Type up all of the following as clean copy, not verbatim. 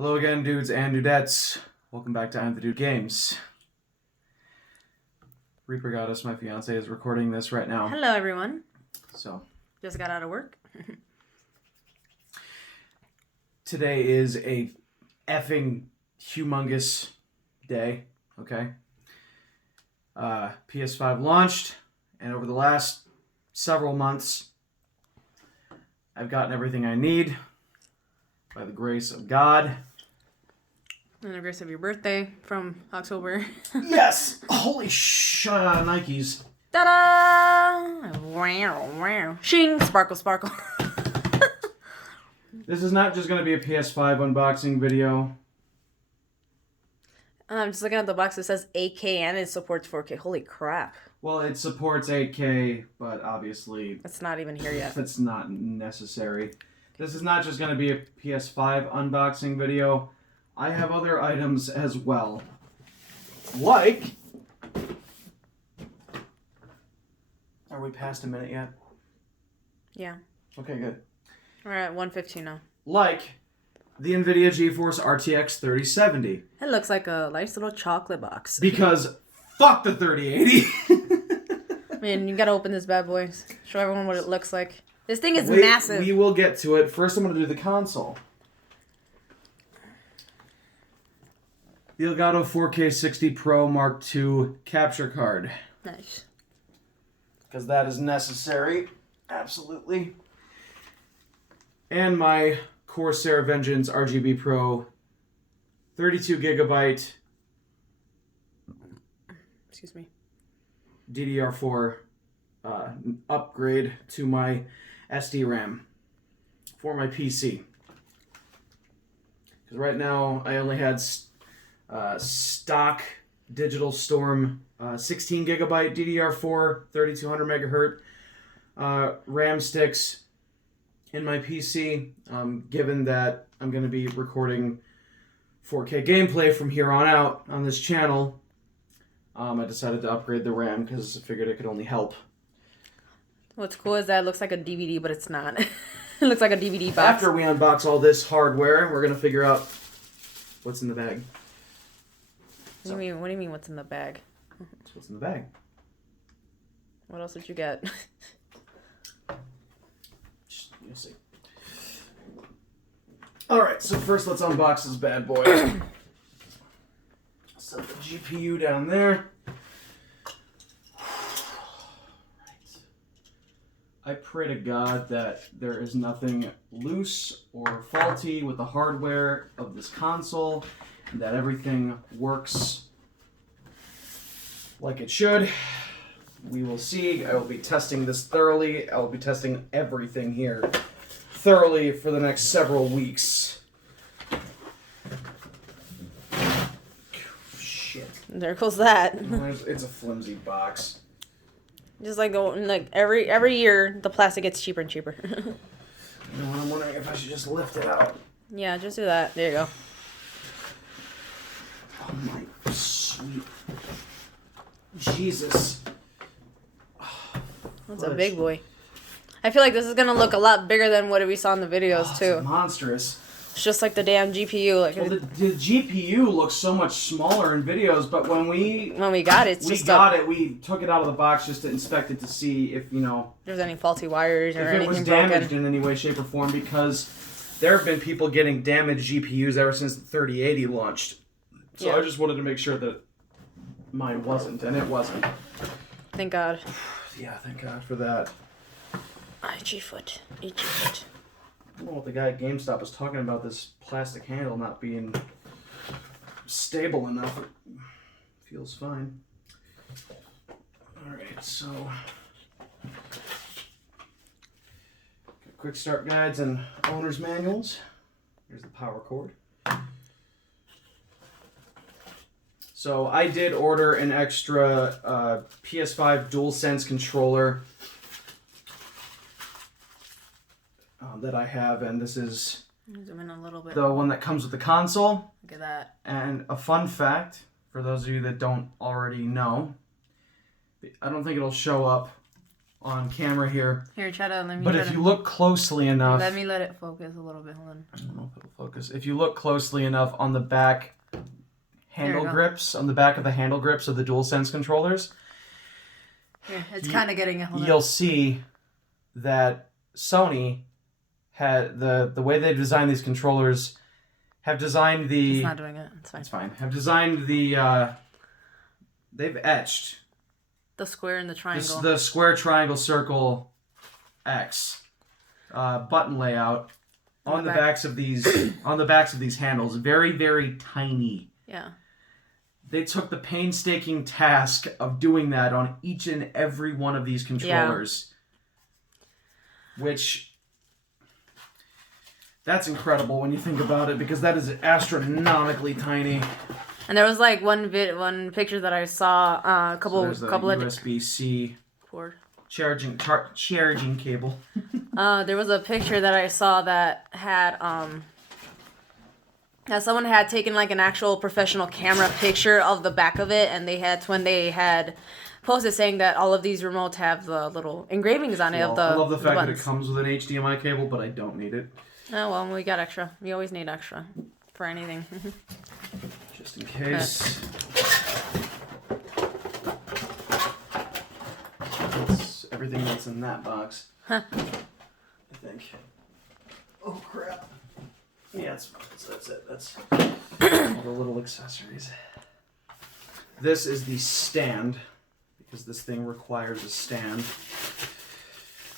Hello again, dudes and dudettes. Welcome back to I'm the Dude Games. Reaper Goddess, my fiance, is recording this right now. Hello, everyone. So, just got out of work. Today is a effing humongous day, okay? PS5 launched, and over the last several months, I've gotten everything I need by the grace of God. And the grace of your birthday from October. Yes! Holy Nikes. Ta-da! Wow, wow. Shing! Sparkle, sparkle. This is not just going to be a PS5 unboxing video. I'm just looking at the box. It says 8K and it supports 4K. Holy crap. Well, it supports 8K, but obviously... It's not even here yet. That's not necessary. This is not just going to be a PS5 unboxing video. I have other items as well. Like... Are we past a minute yet? Yeah. Okay, good. We're at 1:15 now. Like the NVIDIA GeForce RTX 3070. It looks like a nice little chocolate box. Because fuck the 3080. Man, you gotta open this bad boy. Show everyone what it looks like. This thing is massive. We will get to it. First, I'm going to do the console. The Elgato 4K 60 Pro Mark II capture card. Nice. Because that is necessary. Absolutely. And my Corsair Vengeance RGB Pro 32 gigabyte Excuse me. DDR4 upgrade to my SD RAM for my PC. Because right now I only had stock Digital Storm 16 gigabyte DDR4 3200 megahertz RAM sticks in my PC. Given that I'm going to be recording 4K gameplay from here on out on this channel, I decided to upgrade the RAM because I figured it could only help. What's cool is that it looks like a DVD, but it's not. It looks like a DVD box. After we unbox all this hardware, we're going to figure out what's in the bag. What do you mean what's in the bag? That's what's in the bag. What else did you get? You'll see. Alright, so first let's unbox this bad boy. Set the GPU down there. I pray to God that there is nothing loose or faulty with the hardware of this console, and that everything works like it should. We will see. I will be testing this thoroughly. I will be testing everything here thoroughly for the next several weeks. Shit. There goes that. It's a flimsy box. Just like every year, the plastic gets cheaper and cheaper. You know, I'm wondering if I should just lift it out. Yeah, just do that. There you go. Oh my sweet Jesus. That's a big boy. I feel like this is gonna look a lot bigger than what we saw in the videos too. It's monstrous. It's just like the damn GPU. Like well, the GPU looks so much smaller in videos, but when we got it, we took it out of the box just to inspect it to see if there's any faulty wires or anything if it was broken. damaged in any way, shape, or form. Because there have been people getting damaged GPUs ever since the 3080 launched. So yeah. I just wanted to make sure that mine wasn't, and it wasn't. Thank God. Yeah, thank God for that. Itchy foot. Itchy foot. I don't know what the guy at GameStop was talking about, this plastic handle not being stable enough. It feels fine. Alright, so... quick start guides and owner's manuals. Here's the power cord. So I did order an extra PS5 DualSense controller that I have, and this is zoom in a little bit. The one that comes with the console. Look at that. And a fun fact, for those of you that don't already know, I don't think it'll show up on camera here. Here, let me. But if you look closely enough, let me let it focus a little bit. Hold on. I don't know if it'll focus. If you look closely enough on the back handle grips, on the back of the handle grips of the DualSense controllers, here, it's kind of getting it. You'll see that Sony had the way they designed these controllers. Have designed the. It's not doing it. It's fine. It's fine. Have designed the. They've etched the square and the triangle. The square, triangle, circle, X button layout on the backs of these handles. Very, very tiny. Yeah. They took the painstaking task of doing that on each and every one of these controllers, which. That's incredible when you think about it, because that is astronomically tiny. And there was like one picture that I saw, a couple of USB-C cord charging cable. There was a picture that I saw that had that someone had taken like an actual professional camera picture of the back of it, and they had posted saying that all of these remotes have the little engravings on it of the. I love the fact that it comes with an HDMI cable, but I don't need it. Oh, well, we got extra. We always need extra for anything. Just in case. That's everything that's in that box. Huh. I think. Oh, crap. Yeah, that's it. That's all the little accessories. This is the stand, because this thing requires a stand.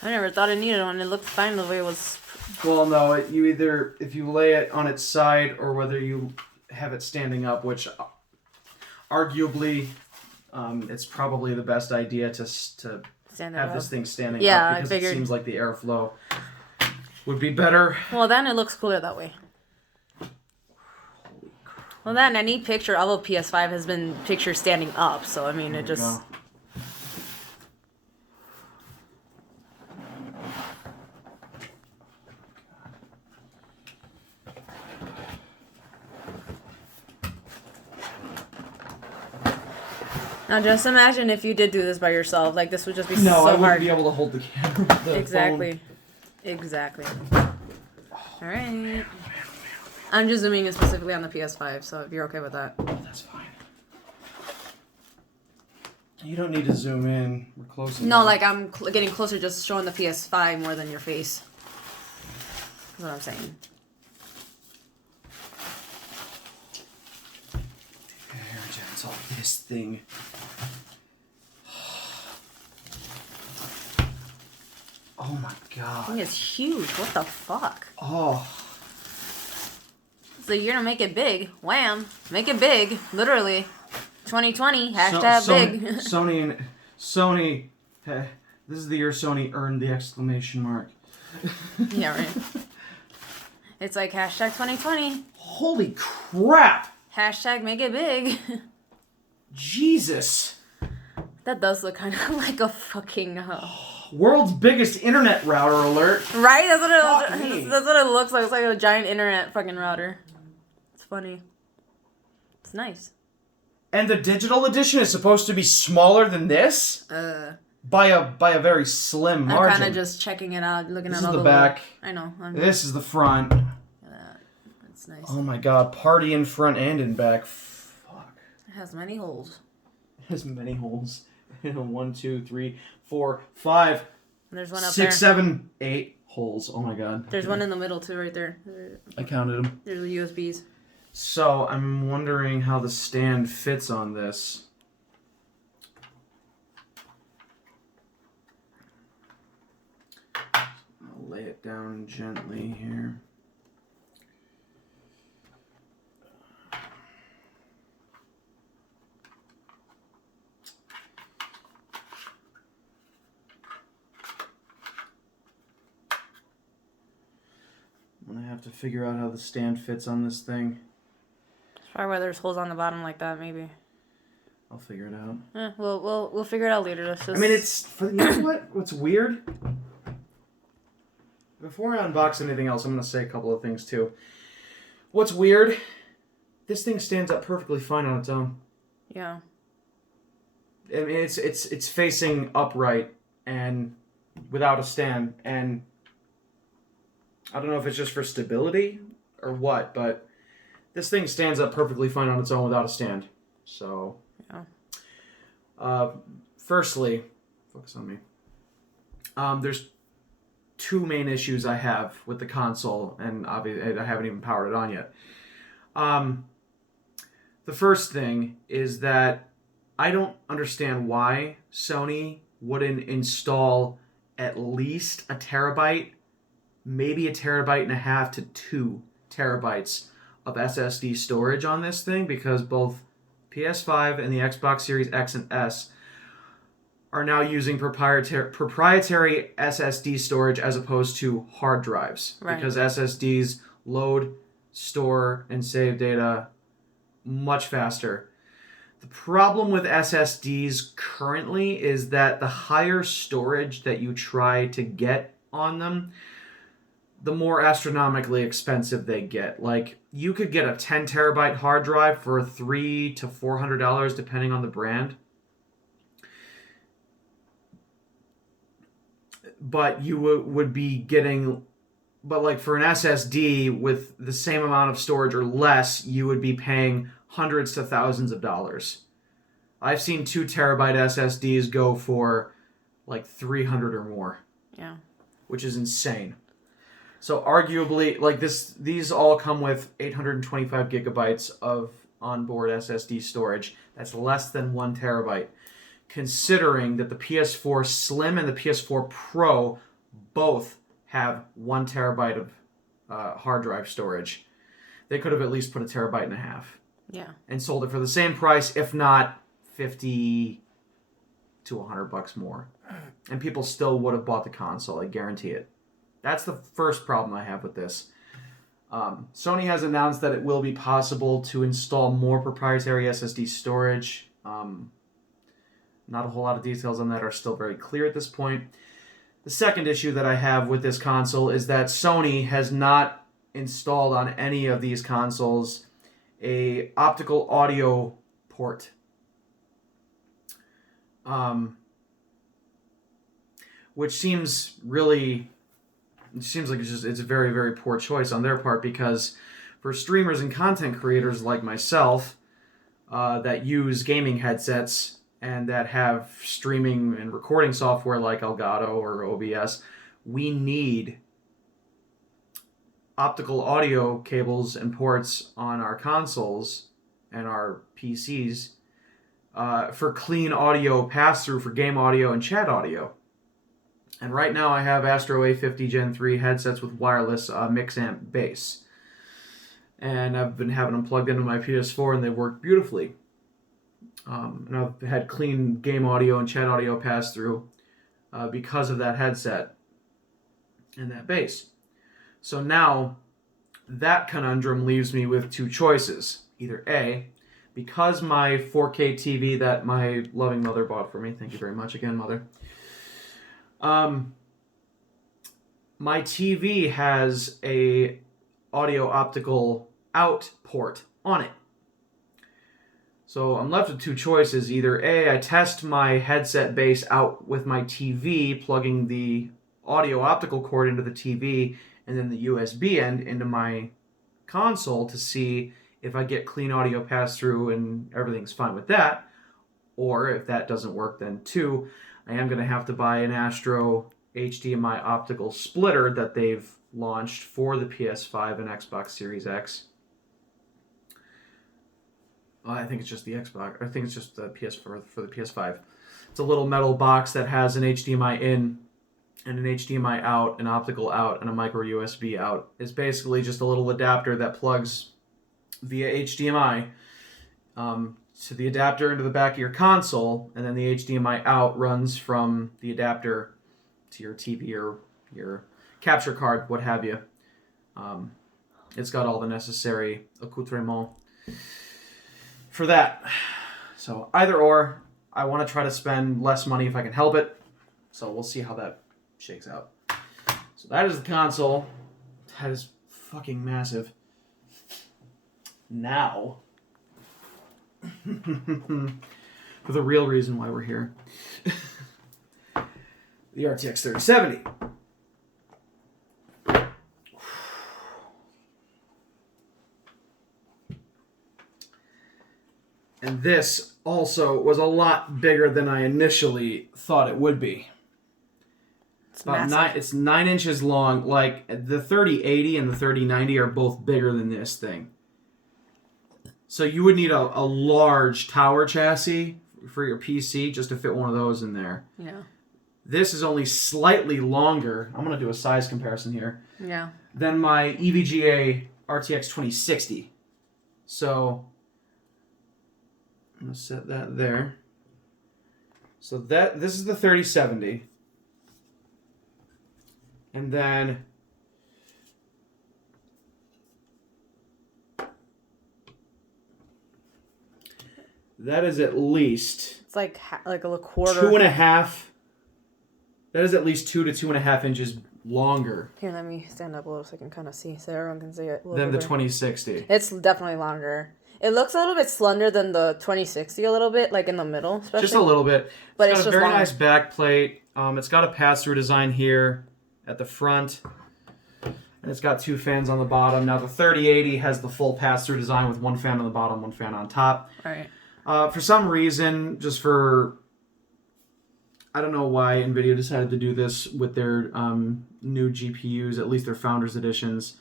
I never thought it needed one. It looked fine the way it was. Well, no, you either, if you lay it on its side or whether you have it standing up, which arguably it's probably the best idea to have this thing standing up, because it seems like the airflow would be better. Well, then it looks cooler that way. Well, then any picture of a PS5 has been pictured standing up, so I mean, it just... Go. Now, just imagine if you did do this by yourself. Like, this would just be so hard. No, I wouldn't be able to hold the camera. Exactly. All right. I'm just zooming in specifically on the PS5, so if you're okay with that. That's fine. You don't need to zoom in. We're close enough. No, like, I'm getting closer just showing the PS5 more than your face. That's what I'm saying. It's all this thing. Oh my god. This thing is huge. What the fuck? Oh. So you're gonna make it big. Wham. Make it big. Literally. 2020. Hashtag big. Sony. This is the year Sony earned the exclamation mark. Yeah, right. It's like hashtag 2020. Holy crap. Hashtag make it big. Jesus. That does look kind of like a fucking... World's biggest internet router alert. Right? That's what it looks like. It's like a giant internet fucking router. It's funny. It's nice. And the digital edition is supposed to be smaller than this? By a very slim margin. I'm kind of just checking it out, looking at all the back. I know. This is the front. That's nice. Oh my god, party in front and in back. Fuck. It has many holes. It has many holes. 1, 2, 3, 4, 5. There's one up 6, there. 7, 8 holes. Oh my god. There's one in the middle too, right there. I counted them. There's the USBs. So I'm wondering how the stand fits on this. I'll lay it down gently here. I'm gonna have to figure out how the stand fits on this thing. That's probably why there's holes on the bottom like that, maybe. I'll figure it out. We'll figure it out later. Let's just... I mean, you know what? What's weird? Before I unbox anything else, I'm gonna say a couple of things too. What's weird? This thing stands up perfectly fine on its own. Yeah. I mean, it's facing upright and without a stand. And I don't know if it's just for stability or what, but this thing stands up perfectly fine on its own without a stand. So, firstly, focus on me. There's two main issues I have with the console, and obviously I haven't even powered it on yet. The first thing is that I don't understand why Sony wouldn't install at least a terabyte, maybe a terabyte and a half to 2 terabytes of SSD storage on this thing, because both PS5 and the Xbox Series X and S are now using proprietary SSD storage as opposed to hard drives. Right. Because SSDs load, store, and save data much faster. The problem with SSDs currently is that the higher storage that you try to get on them, the more astronomically expensive they get. Like, you could get a 10 terabyte hard drive for $300 to $400 depending on the brand. But you would be getting, but like for an SSD with the same amount of storage or less, you would be paying hundreds to thousands of dollars. I've seen 2 terabyte SSDs go for like 300 or more. Yeah. Which is insane. So arguably, like these all come with 825 gigabytes of onboard SSD storage. That's less than 1 terabyte. Considering that the PS4 Slim and the PS4 Pro both have 1 terabyte of hard drive storage. They could have at least put a terabyte and a half. Yeah. And sold it for the same price, if not 50 to $100 more. And people still would have bought the console, I guarantee it. That's the first problem I have with this. Sony has announced that it will be possible to install more proprietary SSD storage. Not a whole lot of details on that are still very clear at this point. The second issue that I have with this console is that Sony has not installed on any of these consoles a optical audio port. Which seems like it's a very, very poor choice on their part, because for streamers and content creators like myself that use gaming headsets and that have streaming and recording software like Elgato or OBS, we need optical audio cables and ports on our consoles and our PCs for clean audio pass-through for game audio and chat audio. And right now I have Astro A50 Gen 3 headsets with wireless mix amp bass. And I've been having them plugged into my PS4 and they work beautifully. And I've had clean game audio and chat audio pass through because of that headset and that bass. So now that conundrum leaves me with two choices. Either A, because my 4K TV that my loving mother bought for me, thank you very much again, Mother. My TV has a audio optical out port on it. So I'm left with two choices. Either A, I test my headset base out with my TV, plugging the audio optical cord into the TV and then the USB end into my console to see if I get clean audio pass through and everything's fine with that. Or if that doesn't work, then two, I am going to have to buy an Astro HDMI optical splitter that they've launched for the PS5 and Xbox Series X. I think it's just the Xbox. I think it's just the PS4 for the PS5. It's a little metal box that has an HDMI in and an HDMI out, an optical out, and a micro USB out. It's basically just a little adapter that plugs via HDMI to the adapter into the back of your console, and then the HDMI out runs from the adapter to your TV or your capture card, what have you. It's got all the necessary accoutrement for that. So either or, I want to try to spend less money if I can help it. So we'll see how that shakes out. So that is the console. That is fucking massive. Now, for the real reason why we're here. the RTX 3070. And this also was a lot bigger than I initially thought it would be. It's 9 inches long. Like, the 3080 and the 3090 are both bigger than this thing. So you would need a large tower chassis for your PC just to fit one of those in there. Yeah. This is only slightly longer. I'm going to do a size comparison here. Yeah. Than my EVGA RTX 2060. So I'm going to set that there. So this is the 3070. And then that is at least... It's like a quarter. 2.5. That is at least 2 to 2.5 inches longer. Here, let me stand up a little so I can kind of see, so everyone can see it. Than the 2060. It's definitely longer. It looks a little bit slender than the 2060, a little bit, like in the middle, especially. Just a little bit. But it's got just a very longer. nice back plate. It's got a pass-through design here at the front. And it's got 2 fans on the bottom. Now, the 3080 has the full pass-through design with 1 fan on the bottom, 1 fan on top. All right. For some reason, I don't know why NVIDIA decided to do this with their new GPUs, at least their Founders Editions.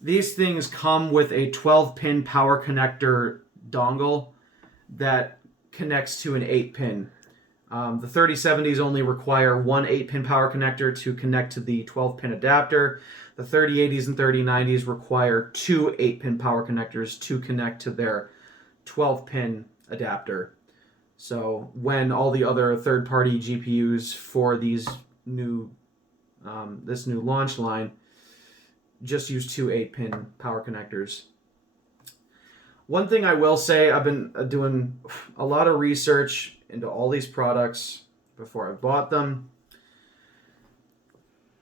These things come with a 12-pin power connector dongle that connects to an 8-pin. The 3070s only require one 8-pin power connector to connect to the 12-pin adapter. The 3080s and 3090s require 2 8-pin power connectors to connect to their 12-pin adapter. So when all the other third-party GPUs for these new this new launch line just use 2 8-pin power connectors. One thing I will say, I've been doing a lot of research into all these products before I bought them.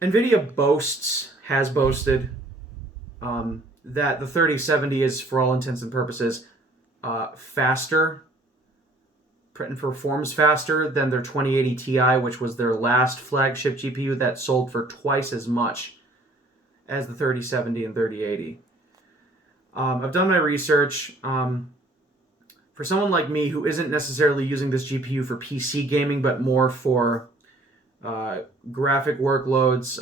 NVIDIA has boasted that the 3070 is, for all intents and purposes, faster and performs faster than their 2080 Ti, which was their last flagship GPU that sold for twice as much as the 3070 and 3080. I've done my research. For someone like me who isn't necessarily using this GPU for PC gaming, but more for graphic workloads,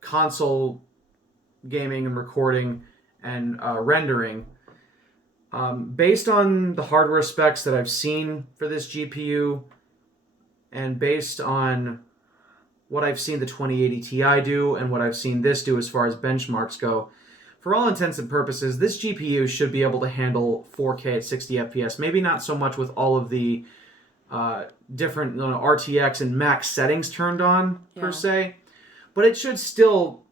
console gaming and recording and rendering, based on the hardware specs that I've seen for this GPU, and based on what I've seen the 2080 Ti do and what I've seen this do as far as benchmarks go, for all intents and purposes, this GPU should be able to handle 4K at 60 FPS. Maybe not so much with all of the different RTX and max settings turned on, per se, but it should still...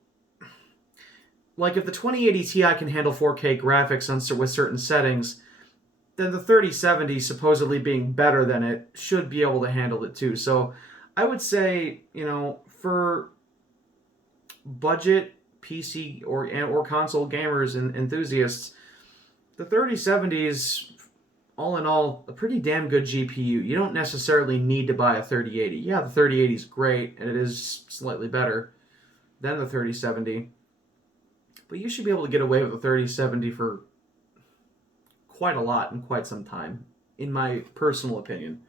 Like, if the 2080 Ti can handle 4K graphics with certain settings, then the 3070, supposedly being better than it, should be able to handle it too. So I would say, for budget PC or console gamers and enthusiasts, the 3070 is, all in all, a pretty damn good GPU. You don't necessarily need to buy a 3080. Yeah, the 3080 is great, and it is slightly better than the 3070. But you should be able to get away with a 3070 for quite a lot and quite some time, in my personal opinion.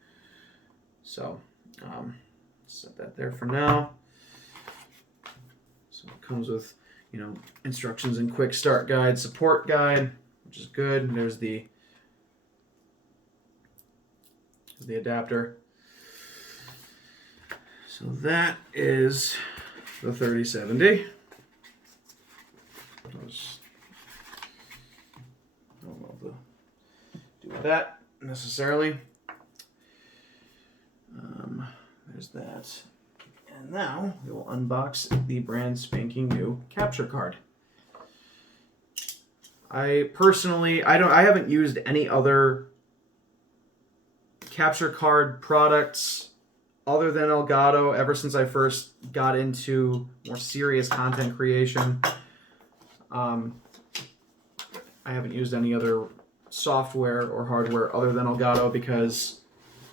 So, set that there for now. So it comes with, instructions and quick start guide, support guide, which is good. And there's the adapter. So that is the 3070. I don't know what to do with that necessarily. There's that. And now we will unbox the brand spanking new capture card. I haven't used any other capture card products other than Elgato ever since I first got into more serious content creation. I haven't used any other software or hardware other than Elgato because,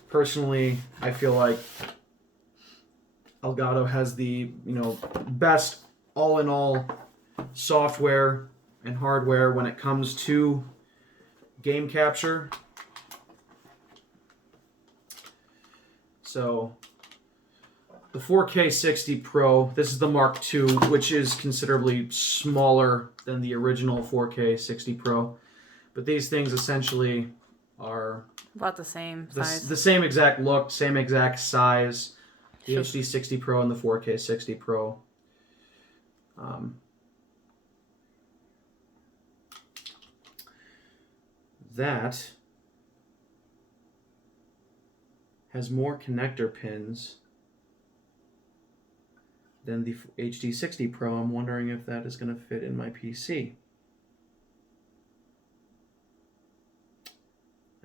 personally, I feel like Elgato has the, best all-in-all software and hardware when it comes to game capture. So the 4K 60 Pro, this is the Mark II, which is considerably smaller than the original 4K 60 Pro. But these things essentially are about the same size. The same exact look, same exact size. The HD 60 Pro and the 4K 60 Pro. That has more connector pins than the HD 60 Pro. I'm wondering if that is going to fit in my PC.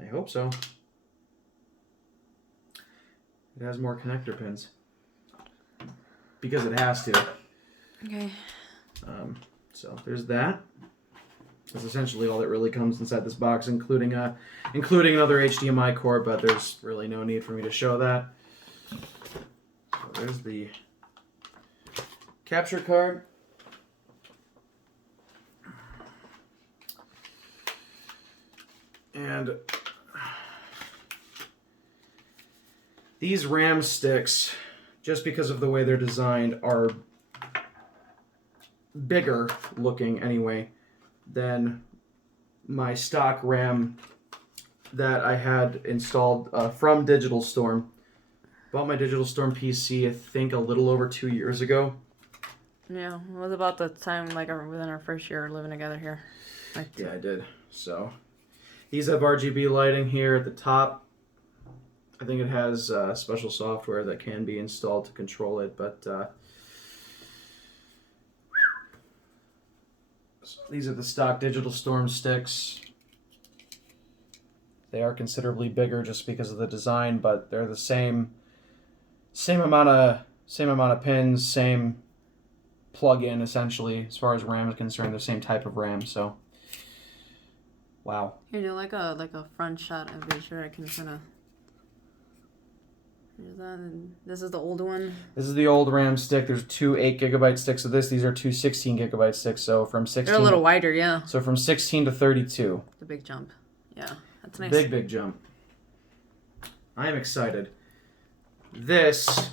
I hope so. It has more connector pins. Because it has to. Okay. So there's that. That's essentially all that really comes inside this box, including another HDMI cord, but there's really no need for me to show that. So there's the capture card. And these RAM sticks, just because of the way they're designed, are bigger looking anyway than my stock RAM that I had installed from Digital Storm. Bought my Digital Storm PC, I think, a little over 2 years ago. Yeah, it was about the time, like, within our first year living together here. Yeah, I did. So, these have RGB lighting here at the top. I think it has special software that can be installed to control it, but these are the stock Digital Storm sticks. They are considerably bigger just because of the design, but they're the same amount of pins, same plug-in essentially as far as RAM is concerned. The same type of RAM. So, wow. Here, do like a front shot. I'm pretty sure I can kind of. This is the old one. This is the old RAM stick. There's two 8 gigabyte sticks of this. These are two 16 gigabyte sticks. So from 16. They're a little wider, yeah. So from 16 to 32. It's a big jump. Yeah, that's nice. Big jump. I am excited. This.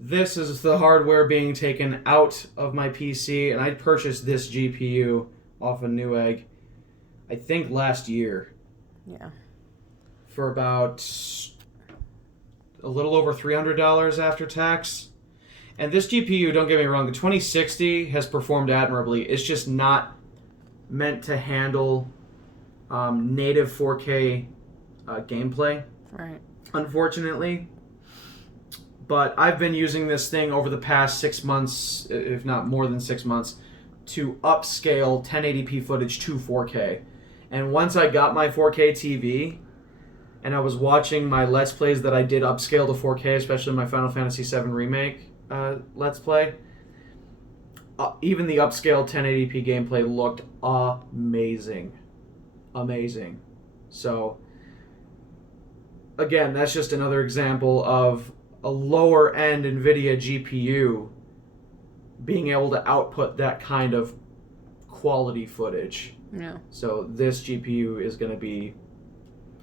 This is the hardware being taken out of my PC, and I purchased this GPU off of Newegg, I think last year. Yeah. For about a little over $300 after tax. And this GPU, don't get me wrong, the 2060 has performed admirably. It's just not meant to handle native 4K gameplay. Right. Unfortunately. But I've been using this thing over the past 6 months, if not more than 6 months, to upscale 1080p footage to 4K. And once I got my 4K TV, and I was watching my Let's Plays that I did upscale to 4K, especially my Final Fantasy VII Remake Let's Play, even the upscale 1080p gameplay looked amazing. Amazing. So, again, that's just another example of a lower end NVIDIA GPU being able to output that kind of quality footage. Yeah. So this GPU is going to be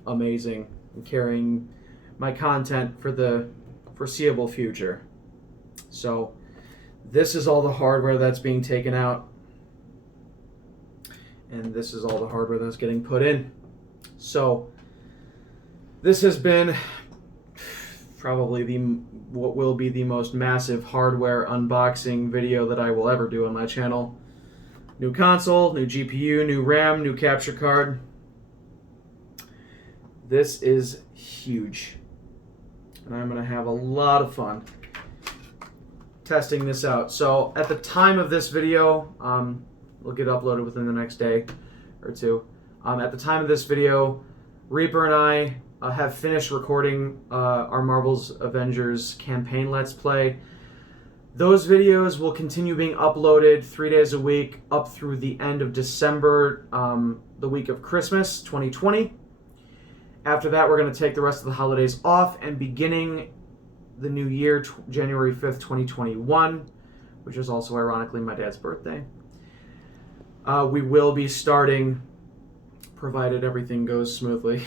amazing and carrying my content for the foreseeable future. So this is all the hardware that's being taken out, and this is all the hardware that's getting put in. So this has been probably what will be the most massive hardware unboxing video that I will ever do on my channel. New console, new GPU, new RAM, new capture card. This is huge. And I'm going to have a lot of fun testing this out. So at the time of this video, it'll get uploaded within the next day or two. At the time of this video, Reaper and I have finished recording our Marvel's Avengers campaign Let's Play. Those videos will continue being uploaded 3 days a week up through the end of December, the week of Christmas 2020. After that, we're going to take the rest of the holidays off, and beginning the new year, January 5th, 2021, which is also ironically my dad's birthday, we will be starting, provided everything goes smoothly,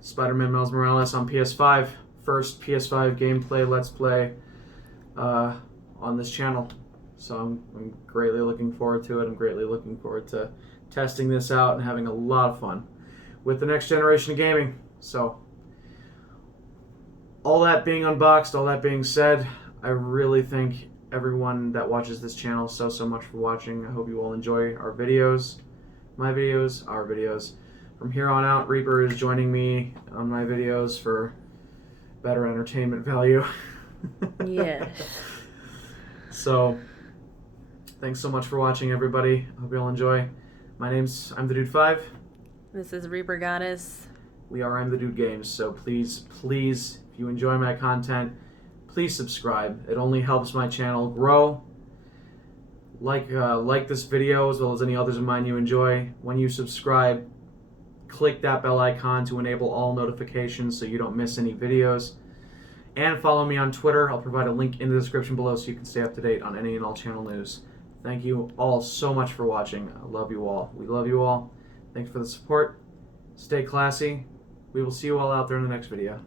Spider-Man Miles Morales on PS5. First PS5 gameplay Let's Play on this channel. So I'm greatly looking forward to it. I'm greatly looking forward to testing this out and having a lot of fun with the next generation of gaming. So all that being unboxed, all that being said, I really thank everyone that watches this channel so much for watching. I hope you all enjoy our videos, my videos, our videos. From here on out, Reaper is joining me on my videos for better entertainment value. Yes. So, thanks so much for watching, everybody. Hope you all enjoy. I'm the Dude 5. This is Reaper Goddess. We are I'm the Dude Games. So please, if you enjoy my content, please subscribe. It only helps my channel grow. Like this video as well as any others of mine you enjoy. When you subscribe, click that bell icon to enable all notifications so you don't miss any videos. And follow me on Twitter. I'll provide a link in the description below so you can stay up to date on any and all channel news. Thank you all so much for watching. I love you all. We love you all. Thanks for the support. Stay classy. We will see you all out there in the next video.